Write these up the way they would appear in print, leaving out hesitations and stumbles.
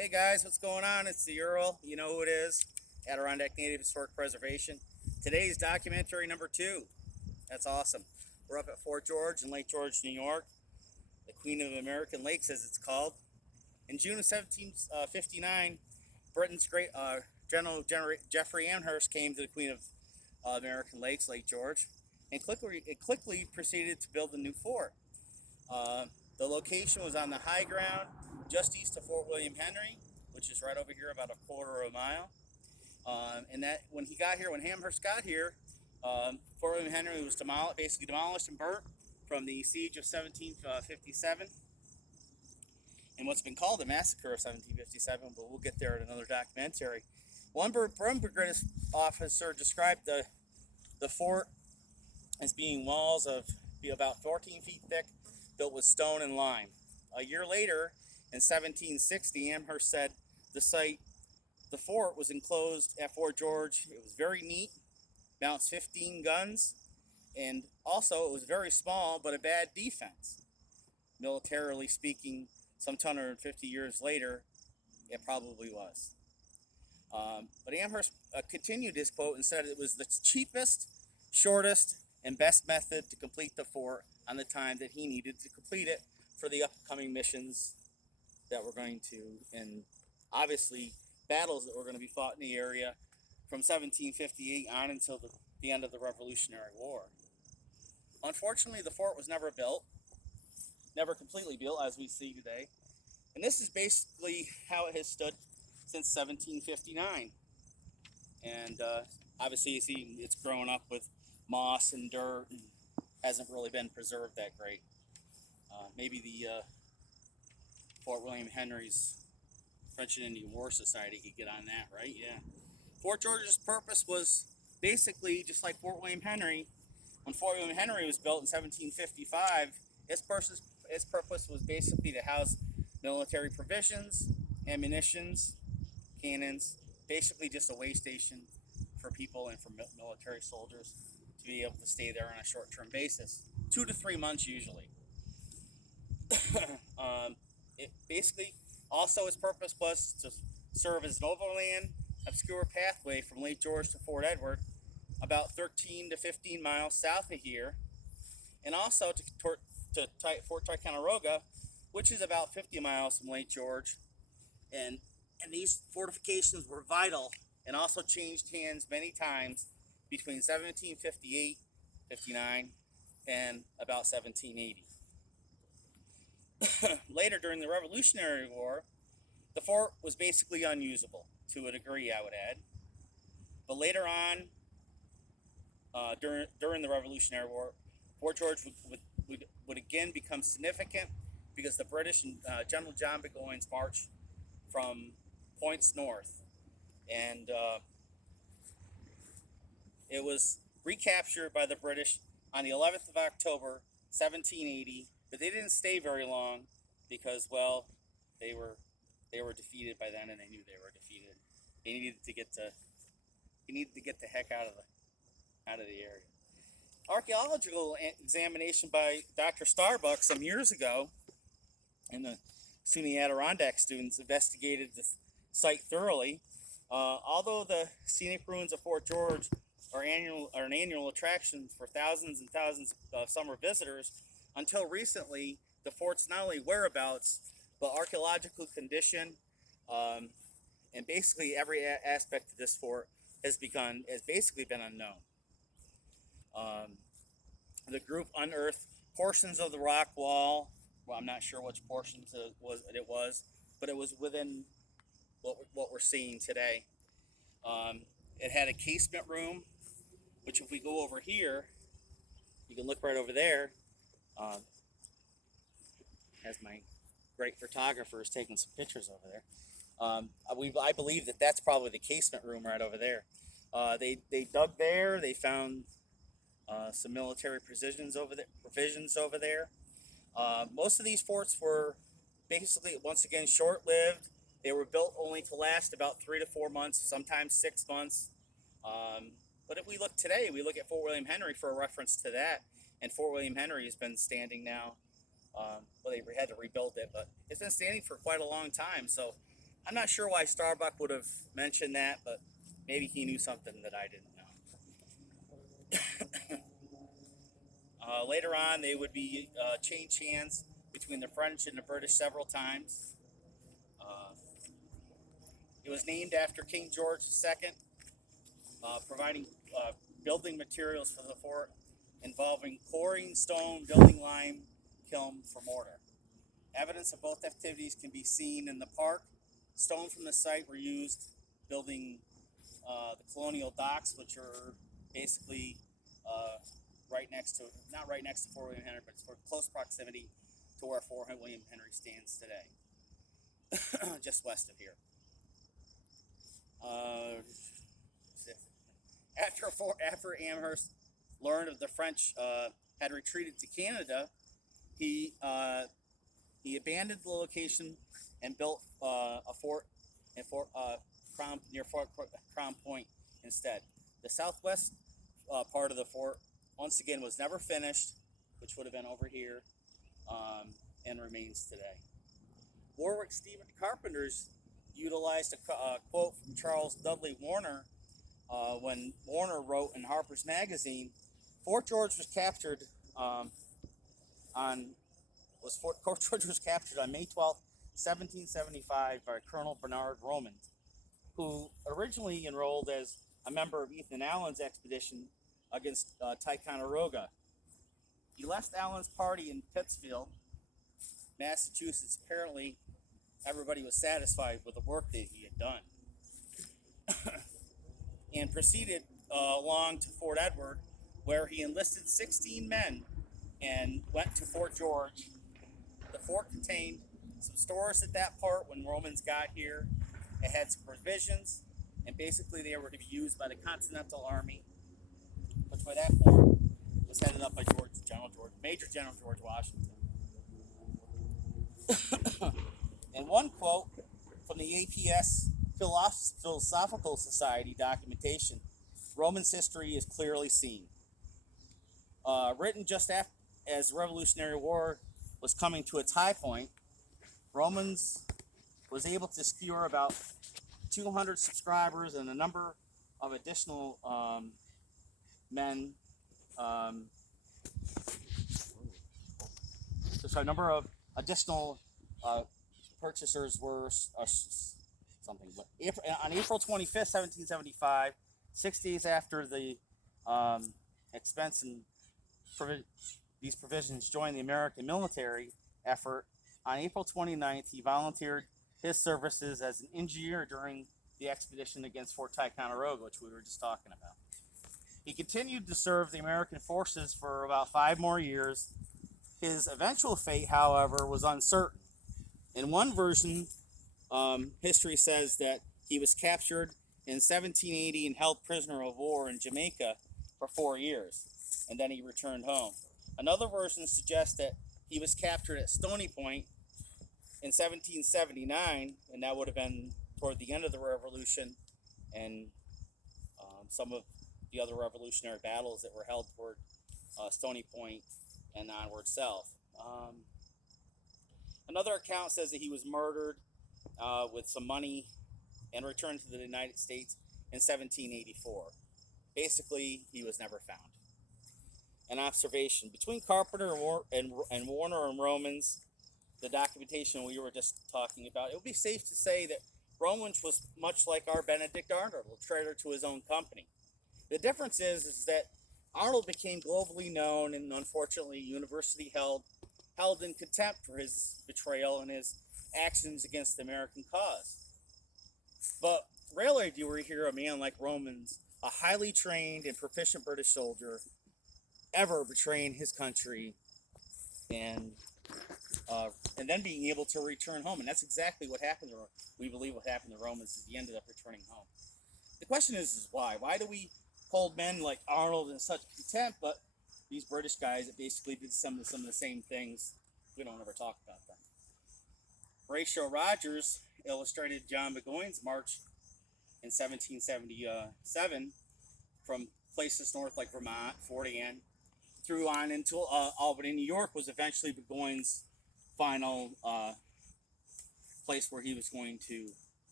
Hey guys, what's going on? It's the Earl. You know who it is. Adirondack Native Historic Preservation. Today's documentary number 2. That's awesome. We're up at Fort George in Lake George, New York. The Queen of American Lakes, as it's called. In June of 1759, Britain's great General Jeffrey Amherst came to the Queen of American Lakes, Lake George, and quickly proceeded to build a new fort. The location was on the high ground just east of Fort William Henry, which is right over here about a quarter of a mile. And that when Amherst got here, Fort William Henry was basically demolished and burnt from the siege of 1757 and what's been called the massacre of 1757, but we'll get there in another documentary. One British officer described the fort as being walls of about 14 feet thick, built with stone and lime. A year later, in 1760, Amherst said the fort was enclosed at Fort George. It was very neat, mounts 15 guns, and also it was very small but a bad defense. Militarily speaking, some 250 years later, it probably was. But Amherst continued his quote and said it was the cheapest, shortest, and best method to complete the fort on the time that he needed to complete it for the upcoming missions that were going to, and obviously battles that were going to be fought in the area from 1758 on until the end of the Revolutionary War. Unfortunately, the fort was never completely built as we see today. And this is basically how it has stood since 1759. And obviously you see it's grown up with moss and dirt and hasn't really been preserved that great. Maybe the Fort William Henry's French and Indian War Society could get on that, right? Yeah. Fort George's purpose was basically just like Fort William Henry. When Fort William Henry was built in 1755, its purpose was basically to house military provisions, ammunitions, cannons, basically just a way station for people and for military soldiers to be able to stay there on a short-term basis, 2 to 3 months usually. It basically, also its purpose was to serve as an overland obscure pathway from Lake George to Fort Edward, about 13 to 15 miles south of here, and also to Fort Ticonderoga, which is about 50 miles from Lake George. And these fortifications were vital and also changed hands many times between 1758, 59, and about 1780. Later, during the Revolutionary War, the fort was basically unusable, to a degree, I would add. But later on, during the Revolutionary War, Fort George would again become significant because the British and General John Burgoyne's marched from points north, and it was recaptured by the British on the 11th of October, 1780. But they didn't stay very long because, well, they were defeated by then, and they knew they were defeated. They needed to get the heck out of the area. Archaeological examination by Dr. Starbuck some years ago, and the SUNY Adirondack students investigated the site thoroughly. Although the scenic ruins of Fort George are an annual attraction for thousands and thousands of summer visitors, until recently, the fort's not only whereabouts, but archaeological condition, and basically every aspect of this fort has basically been unknown. The group unearthed portions of the rock wall. Well, I'm not sure which portions it was, but it was within what we're seeing today. It had a casement room, which if we go over here, you can look right over there. As my great photographer is taking some pictures over there. I believe that's probably the casement room right over there. They dug there. They found some military provisions over there. Most of these forts were basically, once again, short-lived. They were built only to last about 3 to 4 months, sometimes 6 months. But if we look today, we look at Fort William Henry for a reference to that. And Fort William Henry has been standing now. Well, they had to rebuild it, but it's been standing for quite a long time. So I'm not sure why Starbuck would have mentioned that, but maybe he knew something that I didn't know. Later on, they would be change hands between the French and the British several times. Uh, it was named after King George II, providing building materials for the fort involving quarrying stone, building lime, kiln for mortar. Evidence of both activities can be seen in the park. Stone from the site were used building the Colonial docks, which are basically right next to, not right next to Fort William Henry, but it's for close proximity to where Fort William Henry stands today, just west of here. After Amherst learned of the French had retreated to Canada, he abandoned the location and built a fort in near Fort Crown Point instead. The southwest part of the fort, once again, was never finished, which would have been over here, and remains today. Warwick Stephen Carpenters utilized a quote from Charles Dudley Warner when Warner wrote in Harper's Magazine, Fort George was captured Fort George was captured on May 12, 1775 by Colonel Bernard Romand, who originally enrolled as a member of Ethan Allen's expedition against Ticonderoga. He left Allen's party in Pittsfield, Massachusetts. Apparently, everybody was satisfied with the work that he had done, and proceeded along to Fort Edward, where he enlisted 16 men and went to Fort George. The fort contained some stores at that part when Romans got here. It had some provisions, and basically they were to be used by the Continental Army, which by that point was headed up by Major General George Washington. In one quote from the APS Philosophical Society documentation, Romans history is clearly seen. Written just as the Revolutionary War was coming to its high point, Romans was able to secure about 200 subscribers and a number of additional a number of additional purchasers were something. But on April 25th, 1775, 6 days after the expense and these provisions joined the American military effort, on April 29th, he volunteered his services as an engineer during the expedition against Fort Ticonderoga, which we were just talking about. He continued to serve the American forces for about 5 more years. His eventual fate, however, was uncertain. In one version, history says that he was captured in 1780 and held prisoner of war in Jamaica for 4 years, and then he returned home. Another version suggests that he was captured at Stony Point in 1779, and that would have been toward the end of the Revolution and some of the other revolutionary battles that were held toward Stony Point and onward south. Another account says that he was murdered with some money and returned to the United States in 1784. Basically, he was never found. An observation. Between Carpenter and Warner and Romans, the documentation we were just talking about, it would be safe to say that Romans was much like our Benedict Arnold, a traitor to his own company. The difference is that Arnold became globally known and unfortunately universally held in contempt for his betrayal and his actions against the American cause. But rarely do we hear a man like Romans, a highly trained and proficient British soldier, ever betraying his country and then being able to return home. And that's exactly what happened we believe what happened to Romans is he ended up returning home. The question is why? Why do we hold men like Arnold in such contempt, but these British guys that basically did some of the same things, we don't ever talk about them? Horatio Rogers illustrated John Burgoyne's march in 1777 from places north like Vermont, Fort Anne, through on into Albany, New York was eventually Burgoyne's final place where he was going to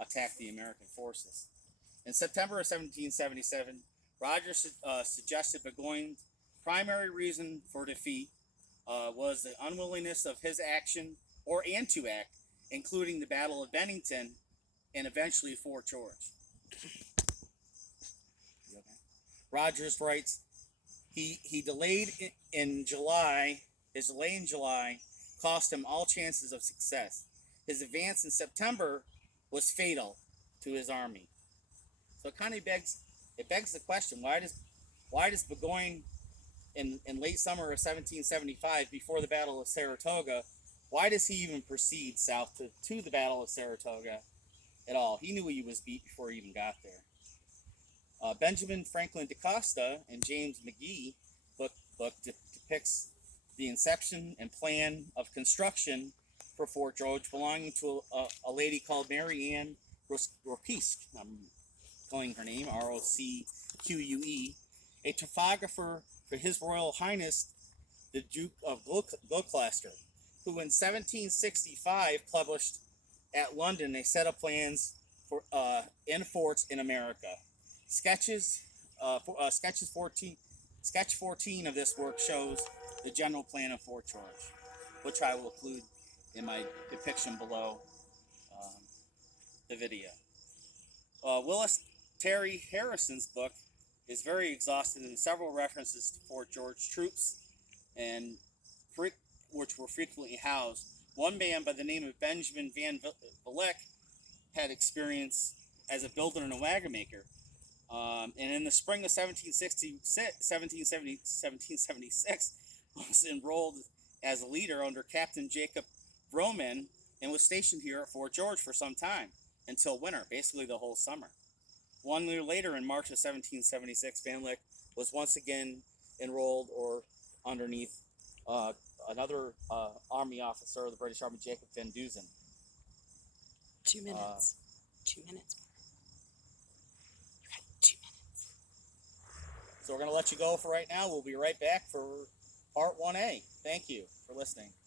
attack the American forces. In September of 1777, Rogers suggested Burgoyne's primary reason for defeat was the unwillingness of his action and to act, including the Battle of Bennington and eventually Fort George. Rogers writes, he delayed in July. His delay in July cost him all chances of success. His advance in September was fatal to his army. So it kind of begs the question: why does Burgoyne in late summer of 1775, before the Battle of Saratoga, why does he even proceed south to the Battle of Saratoga at all? He knew he was beat before he even got there. Benjamin Franklin DeCosta and James McGee book depicts the inception and plan of construction for Fort George, belonging to a lady called Mary Ann Roquesque. I'm calling her name, Rocque, a topographer for His Royal Highness the Duke of Gloucester, who in 1765 published at London a set of plans for in forts in America. Sketch 14 of this work shows the general plan of Fort George, which I will include in my depiction below the video. Willis Terry Harrison's book is very exhaustive in several references to Fort George troops, and which were frequently housed. One man by the name of Benjamin Van Vleck had experience as a builder and a wagon maker. And in the spring of 1776, was enrolled as a leader under Captain Jacob Vroman and was stationed here at Fort George for some time, until winter, basically the whole summer. 1 year later, in March of 1776, Van Vleck was once again enrolled or underneath another Army officer of the British Army, Jacob Van Dusen. 2 minutes. 2 minutes. You got 2 minutes. So we're going to let you go for right now. We'll be right back for part 1A. Thank you for listening.